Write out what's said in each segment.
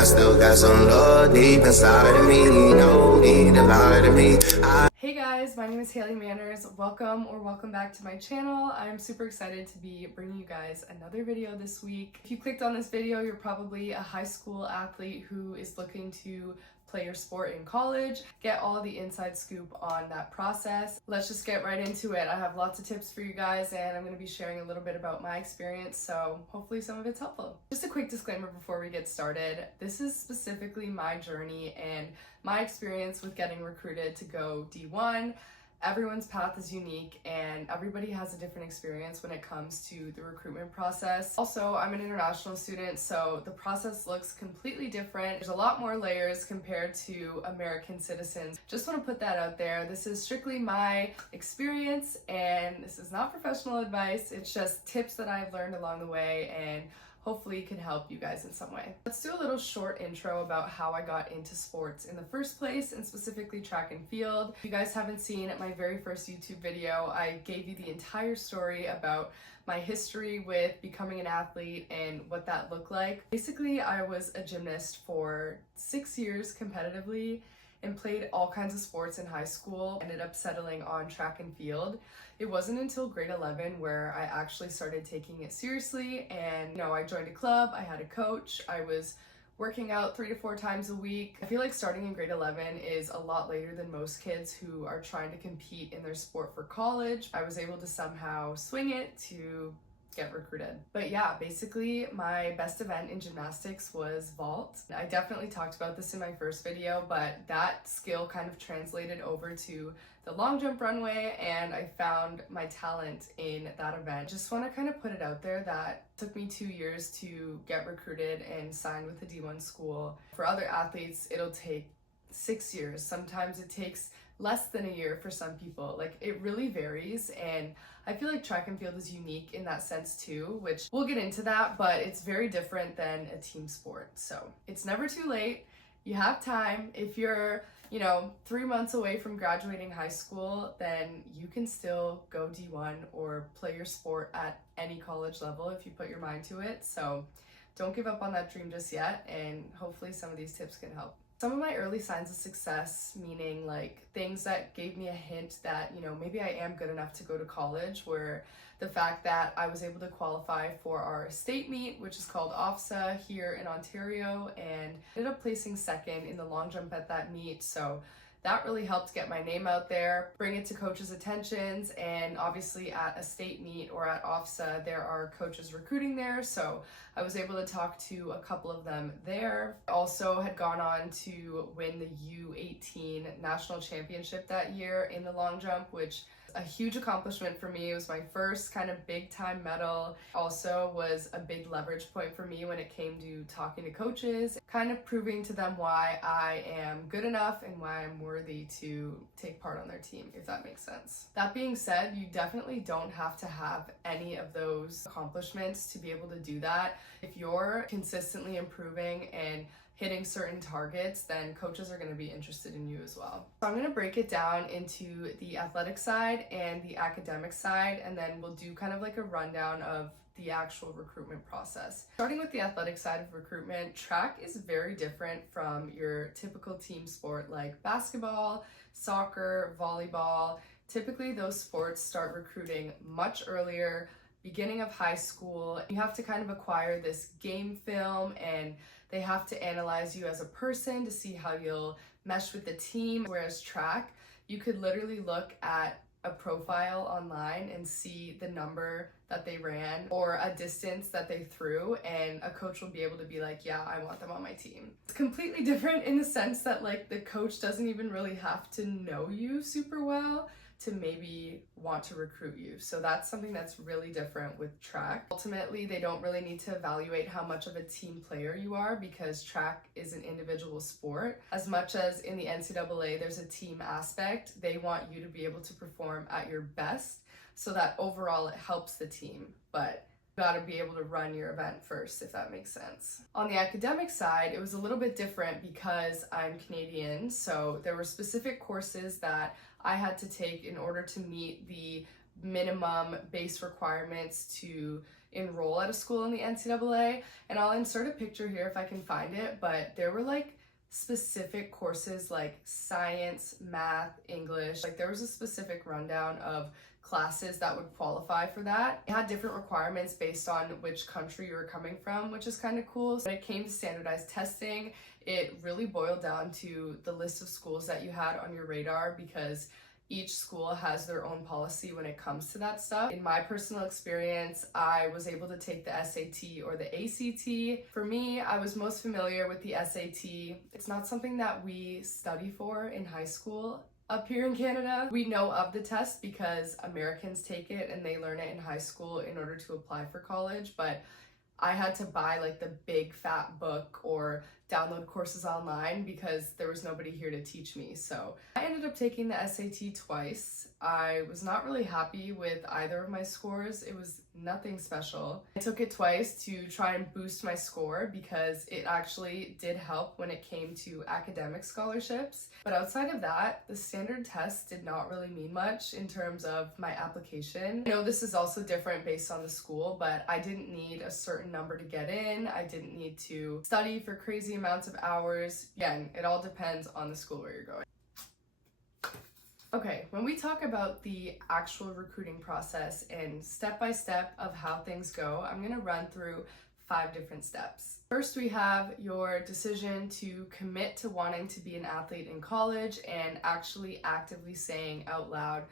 I still got some love deep inside of me. No need to lie to me. Hey guys, my name is Hayley Manners. Welcome back to my channel. I'm super excited to be bringing you guys another video this week. If you clicked on this video, you're probably a high school athlete who is looking to play your sport in college, get all the inside scoop on that process. Let's just get right into it. I have lots of tips for you guys and I'm going to be sharing a little bit about my experience, so hopefully some of it's helpful. Just a quick disclaimer before we get started. This is specifically my journey and my experience with getting recruited to go D1. Everyone's path is unique and everybody has a different experience when it comes to the recruitment process. Also, I'm an international student, so the process looks completely different. There's a lot more layers compared to American citizens. Just want to put that out there. This is strictly my experience and this is not professional advice. It's just tips that I've learned along the way and hopefully it can help you guys in some way. Let's do a little short intro about how I got into sports in the first place, and specifically track and field. If you guys haven't seen my very first YouTube video, I gave you the entire story about my history with becoming an athlete and what that looked like. Basically, I was a gymnast for 6 years competitively and played all kinds of sports in high school. Ended up settling on track and field. It wasn't until grade 11 where I actually started taking it seriously, and I joined a club, I had a coach, I was working out 3 to 4 times a week. I feel like starting in grade 11 is a lot later than most kids who are trying to compete in their sport for college. I was able to somehow swing it to get recruited. But yeah, basically my best event in gymnastics was vault. I definitely talked about this in my first video, but that skill kind of translated over to the long jump runway and I found my talent in that event. Just want to kind of put it out there that it took me 2 years to get recruited and sign with a D1 school. For other athletes, it'll take 6 years. Sometimes it takes less than a year for some people. Like, it really varies, and I feel like track and field is unique in that sense too, which we'll get into that, but it's very different than a team sport. So it's never too late. You have time. If you're 3 months away from graduating high school, then you can still go D1 or play your sport at any college level if you put your mind to it. So don't give up on that dream just yet, and hopefully some of these tips can help. Some of my early signs of success, meaning like things that gave me a hint that, maybe I am good enough to go to college, were the fact that I was able to qualify for our state meet, which is called OFSA here in Ontario, and ended up placing second in the long jump at that meet. So that really helped get my name out there, bring it to coaches' attentions, and obviously at a state meet or at OFSA, there are coaches recruiting there, so I was able to talk to a couple of them there. I also had gone on to win the U18 national championship that year in the long jump, which a huge accomplishment for me. It was my first kind of big time medal. Also was a big leverage point for me when it came to talking to coaches, kind of proving to them why I am good enough and why I'm worthy to take part on their team, if that makes sense. That being said, you definitely don't have to have any of those accomplishments to be able to do that. If you're consistently improving and hitting certain targets, then coaches are going to be interested in you as well. So I'm going to break it down into the athletic side and the academic side, and then we'll do kind of like a rundown of the actual recruitment process. Starting with the athletic side of recruitment, track is very different from your typical team sport like basketball, soccer, volleyball. Typically those sports start recruiting much earlier, beginning of high school. You have to kind of acquire this game film and they have to analyze you as a person to see how you'll mesh with the team. Whereas track, you could literally look at a profile online and see the number that they ran or a distance that they threw, and a coach will be able to be like, yeah, I want them on my team. It's completely different in the sense that like the coach doesn't even really have to know you super well to maybe want to recruit you. So that's something that's really different with track. Ultimately, they don't really need to evaluate how much of a team player you are because track is an individual sport. As much as in the NCAA, there's a team aspect, they want you to be able to perform at your best so that overall it helps the team. But you gotta be able to run your event first, if that makes sense. On the academic side, it was a little bit different because I'm Canadian, so there were specific courses that I had to take in order to meet the minimum base requirements to enroll at a school in the NCAA. And I'll insert a picture here if I can find it, but there were like specific courses like science, math, English. Like there was a specific rundown of classes that would qualify for that. It had different requirements based on which country you were coming from, which is kind of cool. When it came to standardized testing, it really boiled down to the list of schools that you had on your radar, because each school has their own policy when it comes to that stuff. In my personal experience, I was able to take the SAT or the ACT. For me, I was most familiar with the SAT. It's not something that we study for in high school up here in Canada. We know of the test because Americans take it and they learn it in high school in order to apply for college, but I had to buy like the big fat book or download courses online because there was nobody here to teach me. So I ended up taking the SAT twice. I was not really happy with either of my scores. It was nothing special. I took it twice to try and boost my score because it actually did help when it came to academic scholarships. But outside of that, the standard test did not really mean much in terms of my application. I know this is also different based on the school, but I didn't need a certain number to get in. I didn't need to study for crazy amounts of hours. Again, it all depends on the school where you're going. Okay, when we talk about the actual recruiting process and step-by-step of how things go, I'm gonna run through 5 different steps. First, we have your decision to commit to wanting to be an athlete in college and actually actively saying out loud,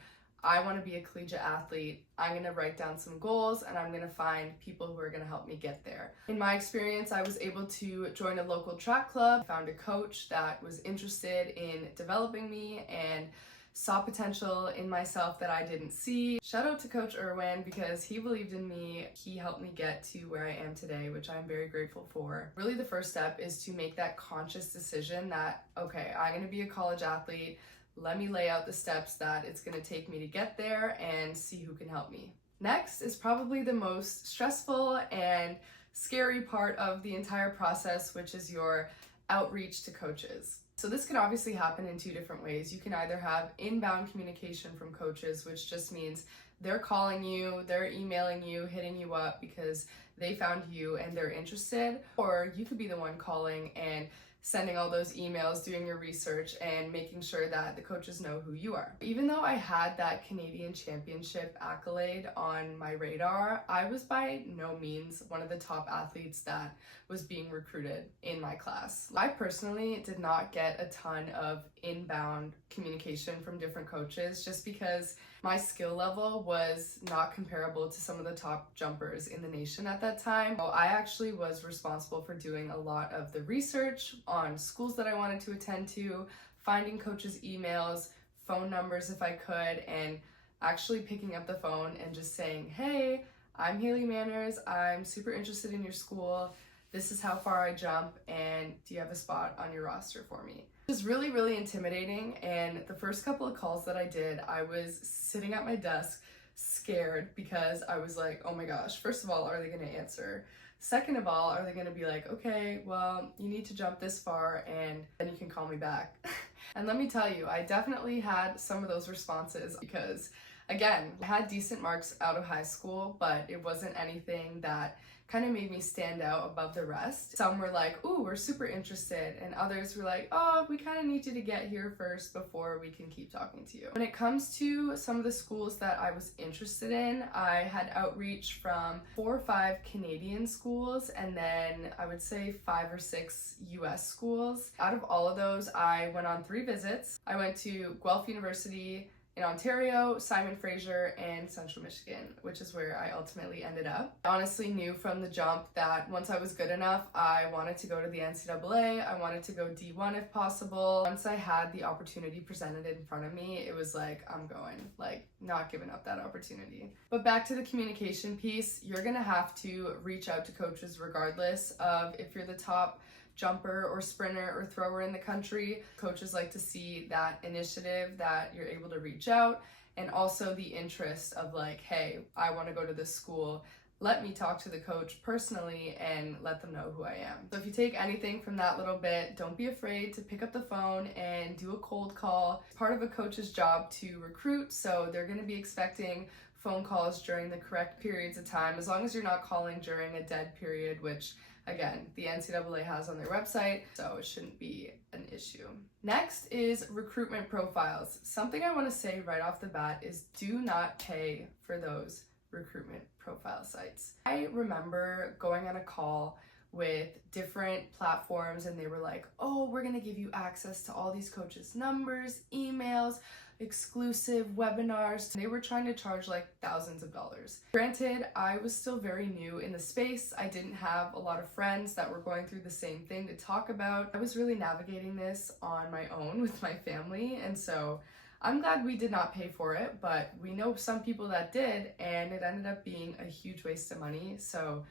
I want to be a collegiate athlete. I'm going to write down some goals and I'm going to find people who are going to help me get there. In my experience, I was able to join a local track club, found a coach that was interested in developing me and saw potential in myself that I didn't see. Shout out to Coach Irwin because he believed in me. He helped me get to where I am today, which I'm very grateful for. Really, the first step is to make that conscious decision that, okay, I'm going to be a college athlete. Let me lay out the steps that it's going to take me to get there and see who can help me. Next is probably the most stressful and scary part of the entire process, which is your outreach to coaches. So this can obviously happen in 2 different ways. You can either have inbound communication from coaches, which just means they're calling you, they're emailing you, hitting you up because they found you and they're interested, or you could be the one calling and sending all those emails, doing your research, and making sure that the coaches know who you are. Even though I had that Canadian Championship accolade on my radar, I was by no means one of the top athletes that was being recruited in my class. I personally did not get a ton of inbound communication from different coaches just because my skill level was not comparable to some of the top jumpers in the nation at that time. So I actually was responsible for doing a lot of the research on schools that I wanted to attend to, finding coaches' emails, phone numbers if I could, and actually picking up the phone and just saying, hey, I'm Hayley Manners, I'm super interested in your school, this is how far I jump, and do you have a spot on your roster for me? It was really, really intimidating, and the first couple of calls that I did, I was sitting at my desk scared because I was like, oh my gosh, first of all, are they going to answer? Second of all, are they going to be like, okay, well, you need to jump this far and then you can call me back? And let me tell you, I definitely had some of those responses because, again, I had decent marks out of high school, but it wasn't anything that kind of made me stand out above the rest. Some were like, ooh, we're super interested, and others were like, oh, we kind of need you to get here first before we can keep talking to you. When it comes to some of the schools that I was interested in, I had outreach from 4 or 5 Canadian schools, and then I would say 5 or 6 US schools. Out of all of those, I went on 3 visits. I went to Guelph University in Ontario, Simon Fraser, and Central Michigan, which is where I ultimately ended up. I honestly knew from the jump that once I was good enough, I wanted to go to the NCAA, I wanted to go D1 if possible. Once I had the opportunity presented in front of me, it was like, I'm going, like, not giving up that opportunity. But back to the communication piece, you're gonna have to reach out to coaches regardless of if you're the top jumper or sprinter or thrower in the country. Coaches like to see that initiative that you're able to reach out, and also the interest of like, hey, I want to go to this school. Let me talk to the coach personally and let them know who I am. So if you take anything from that little bit, don't be afraid to pick up the phone and do a cold call. It's part of a coach's job to recruit, so they're going to be expecting phone calls during the correct periods of time, as long as you're not calling during a dead period, which again, the NCAA has on their website, so it shouldn't be an issue. Next is recruitment profiles. Something I want to say right off the bat is do not pay for those recruitment profile sites. I remember going on a call with different platforms and they were like, oh, we're gonna give you access to all these coaches' numbers, emails, exclusive webinars. They were trying to charge like thousands of dollars. Granted, I was still very new in the space. I didn't have a lot of friends that were going through the same thing to talk about. I was really navigating this on my own with my family, and so I'm glad we did not pay for it, but we know some people that did, and it ended up being a huge waste of money. So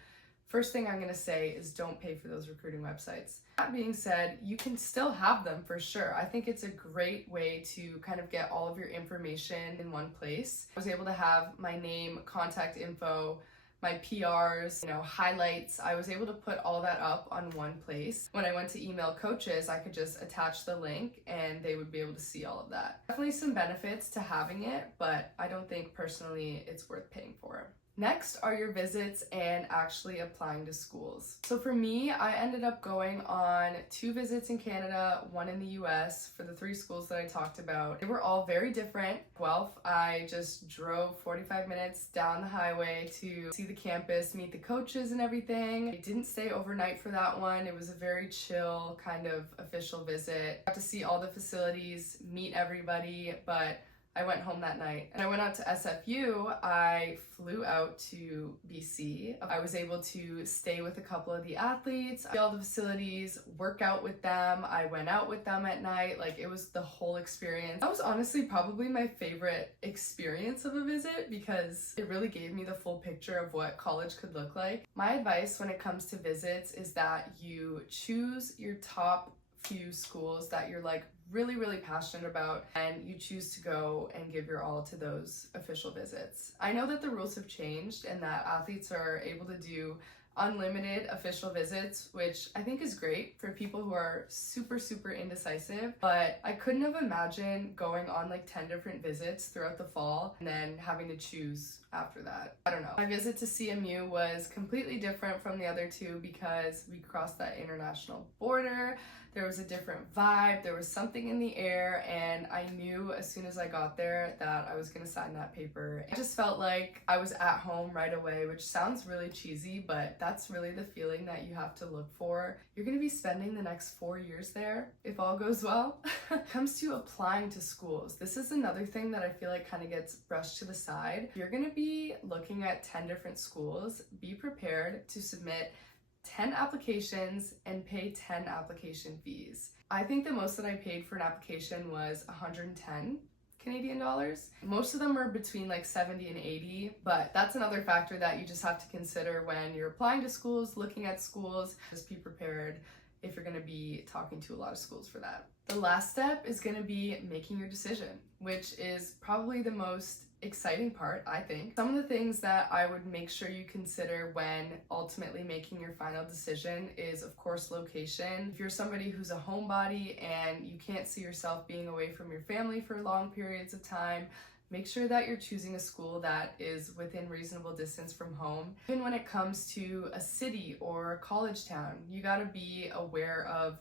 first thing I'm gonna say is don't pay for those recruiting websites. That being said, you can still have them for sure. I think it's a great way to kind of get all of your information in one place. I was able to have my name, contact info, my PRs, highlights. I was able to put all that up on one place. When I went to email coaches, I could just attach the link and they would be able to see all of that. Definitely some benefits to having it, but I don't think personally it's worth paying for. Next are your visits and actually applying to schools. So for me, I ended up going on 2 visits in Canada, 1 in the US for the 3 schools that I talked about. They were all very different. Guelph, I just drove 45 minutes down the highway to see the campus, meet the coaches and everything. I didn't stay overnight for that one. It was a very chill kind of official visit. I got to see all the facilities, meet everybody, but I went home that night and I went out to SFU. I flew out to BC. I was able to stay with a couple of the athletes, see all the facilities, work out with them. I went out with them at night. Like, it was the whole experience. That was honestly probably my favorite experience of a visit because it really gave me the full picture of what college could look like. My advice when it comes to visits is that you choose your top few schools that you're like really passionate about, and you choose to go and give your all to those official visits. I know that the rules have changed and that athletes are able to do unlimited official visits, which I think is great for people who are super indecisive, but I couldn't have imagined going on like 10 different visits throughout the fall and then having to choose after that. I don't know. My visit to CMU was completely different from the other 2 because we crossed that international border. There was a different vibe, there was something in the air, and I knew as soon as I got there that I was gonna sign that paper. I just felt like I was at home right away, which sounds really cheesy, but that's really the feeling that you have to look for. You're gonna be spending the next 4 years there, if all goes well. When it comes to applying to schools, this is another thing that I feel like kind of gets brushed to the side. You're gonna be looking at 10 different schools. Be prepared to submit 10 applications and pay 10 application fees. I think the most that I paid for an application was 110 Canadian dollars. Most of them are between like 70 and 80, but that's another factor that you just have to consider when you're applying to schools, looking at schools. Just be prepared if you're gonna be talking to a lot of schools for that. The last step is gonna be making your decision, which is probably the most exciting part, I think. Some of the things that I would make sure you consider when ultimately making your final decision is, of course, location. If you're somebody who's a homebody and you can't see yourself being away from your family for long periods of time, make sure that you're choosing a school that is within reasonable distance from home. Even when it comes to a city or a college town, you gotta be aware of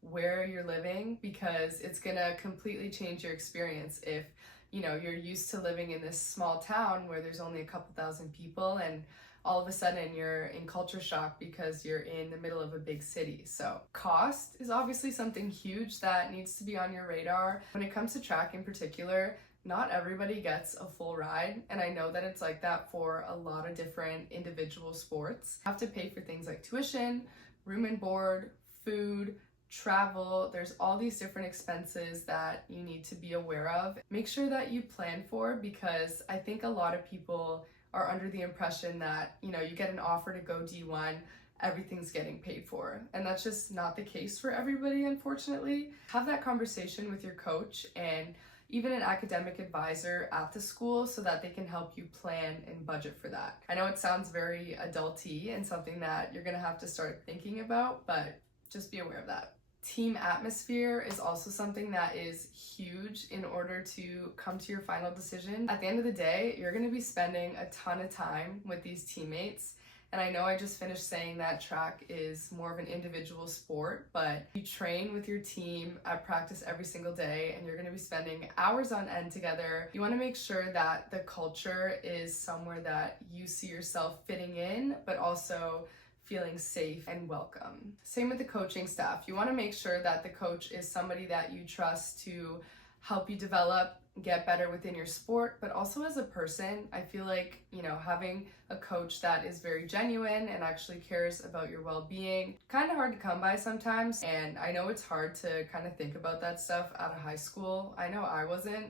where you're living because it's gonna completely change your experience if you're used to living in this small town where there's only a couple thousand people and all of a sudden you're in culture shock because you're in the middle of a big city. So cost is obviously something huge that needs to be on your radar. When it comes to track in particular, not everybody gets a full ride, and I know that it's like that for a lot of different individual sports. You have to pay for things like tuition, room and board, food, travel. There's all these different expenses that you need to be aware of. Make sure that you plan for, because I think a lot of people are under the impression that, you get an offer to go D1, everything's getting paid for. And that's just not the case for everybody, unfortunately. Have that conversation with your coach and even an academic advisor at the school so that they can help you plan and budget for that. I know it sounds very adulty and something that you're gonna have to start thinking about, but just be aware of that. Team atmosphere is also something that is huge in order to come to your final decision. At the end of the day, you're going to be spending a ton of time with these teammates. And I know I just finished saying that track is more of an individual sport, but you train with your team at practice every single day and you're going to be spending hours on end together. You want to make sure that the culture is somewhere that you see yourself fitting in, but also feeling safe and welcome. Same with the coaching staff. You want to make sure that the coach is somebody that you trust to help you develop, get better within your sport, but also as a person. I feel like, having a coach that is very genuine and actually cares about your well-being, kind of hard to come by sometimes. And I know it's hard to kind of think about that stuff out of high school. I know I wasn't.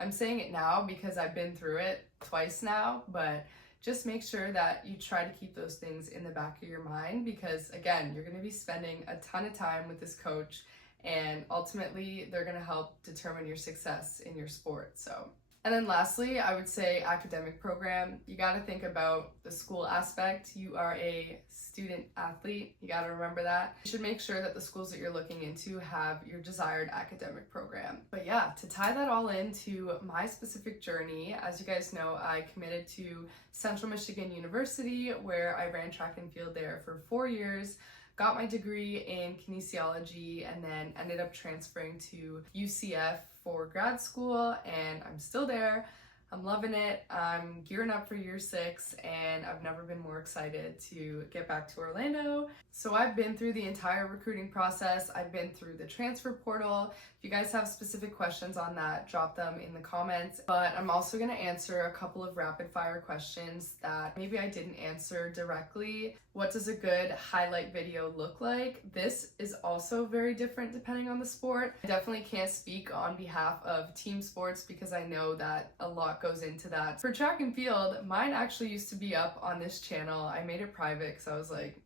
I'm saying it now because I've been through it twice now, but just make sure that you try to keep those things in the back of your mind because, again, you're going to be spending a ton of time with this coach and ultimately they're going to help determine your success in your sport. And then lastly, I would say academic program. You got to think about the school aspect. You are a student athlete. You got to remember that. You should make sure that the schools that you're looking into have your desired academic program. But yeah, to tie that all into my specific journey, as you guys know, I committed to Central Michigan University where I ran track and field there for 4 years. Got my degree in kinesiology and then ended up transferring to UCF for grad school, and I'm still there. I'm loving it. I'm gearing up for year 6 and I've never been more excited to get back to Orlando. So I've been through the entire recruiting process. I've been through the transfer portal. If you guys have specific questions on that, drop them in the comments. But I'm also going to answer a couple of rapid fire questions that maybe I didn't answer directly. What does a good highlight video look like? This is also very different depending on the sport. I definitely can't speak on behalf of team sports because I know that a lot goes into that. For track and field, mine actually used to be up on this channel. I made it private because I was like,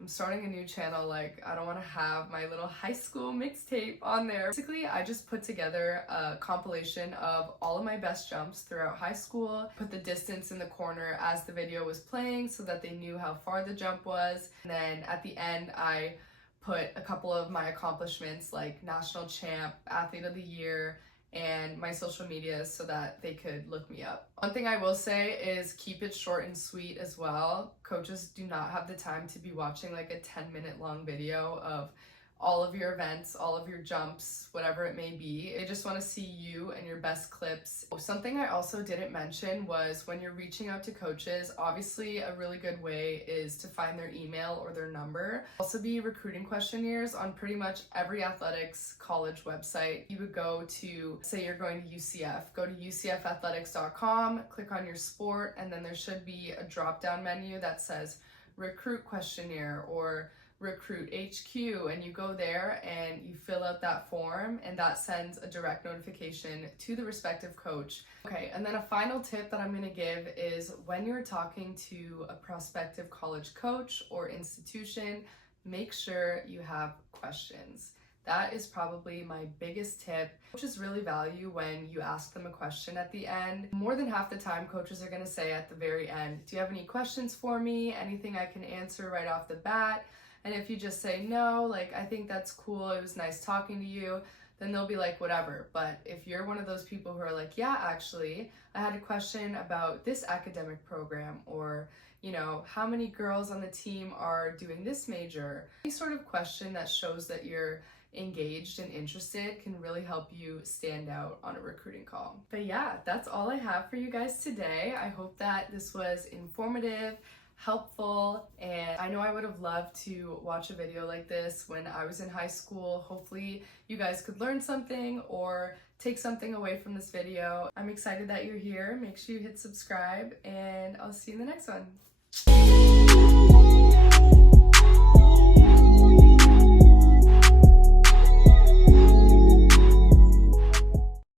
I'm starting a new channel, I don't want to have my little high school mixtape on there. Basically, I just put together a compilation of all of my best jumps throughout high school, put the distance in the corner as the video was playing so that they knew how far the jump was, and then at the end I put a couple of my accomplishments like national champ, athlete of the year, and my social media so that they could look me up. One thing I will say is keep it short and sweet as well. Coaches do not have the time to be watching like a 10-minute long video of all of your events, all of your jumps, whatever it may be. They just want to see you and your best clips. Something I also didn't mention was when you're reaching out to coaches, obviously a really good way is to find their email or their number. Also be recruiting questionnaires on pretty much every athletics college website. You would go to, say you're going to UCF, go to ucfathletics.com, click on your sport, and then there should be a drop-down menu that says recruit questionnaire or recruit HQ, and you go there and you fill out that form and that sends a direct notification to the respective coach. Okay, and then a final tip that I'm going to give is when you're talking to a prospective college coach or institution, make sure you have questions. That is probably my biggest tip. Coaches really value when you ask them a question at the end. More than half the time, coaches are going to say at the very end, do you have any questions for me? Anything I can answer right off the bat? And if you just say, no, I think that's cool, it was nice talking to you, then they'll be like, whatever. But if you're one of those people who are like, yeah, actually, I had a question about this academic program, or, how many girls on the team are doing this major? Any sort of question that shows that you're engaged and interested can really help you stand out on a recruiting call. But yeah, that's all I have for you guys today. I hope that this was informative, helpful, and I know I would have loved to watch a video like this when I was in high school. Hopefully you guys could learn something or take something away from this video. I'm excited that you're here. Make sure you hit subscribe and I'll see you in the next one.